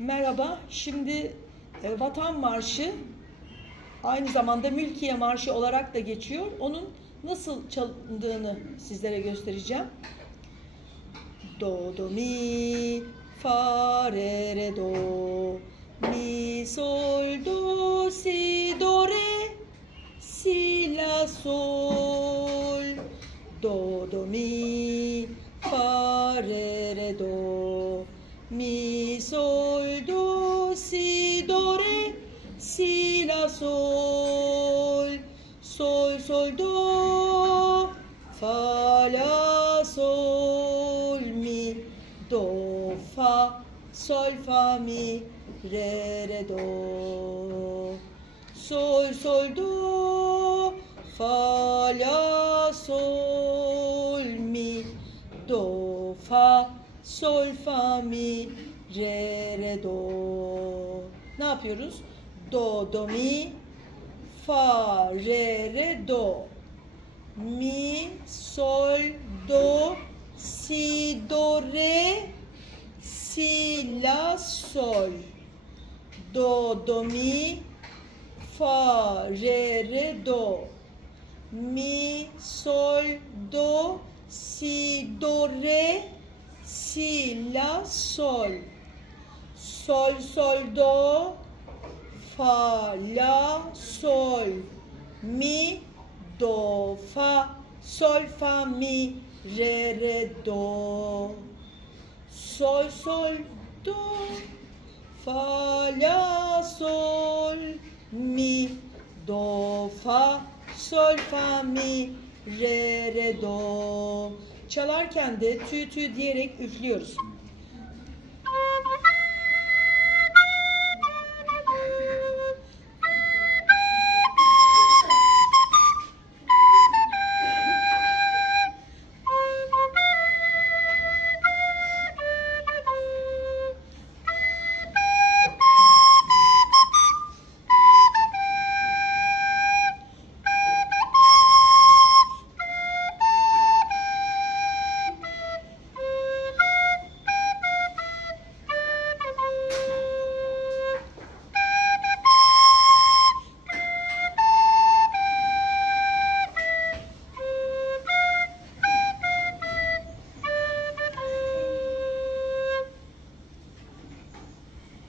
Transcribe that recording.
Merhaba. Şimdi e, Vatan Marşı aynı zamanda Mülkiye Marşı olarak da geçiyor. Onun nasıl çalındığını sizlere göstereceğim. Do do mi fa re re do mi sol do si do re si la sol do do mi fa re re do mi sol sol sol sol do. Fa la sol mi. Do fa sol fa mi. Re re do. Sol sol do. Fa la sol mi. Do fa sol fa mi. Re re do. Ne yapıyoruz do do mi fa re re do. Mi sol do si do re si la sol. Do do mi fa re re do. Mi sol do si do re si la sol. Sol sol do fa la sol mi do fa sol fa mi re re do sol sol do fa la sol mi do fa sol fa mi re re do çalarken de tü tü diyerek üflüyoruz.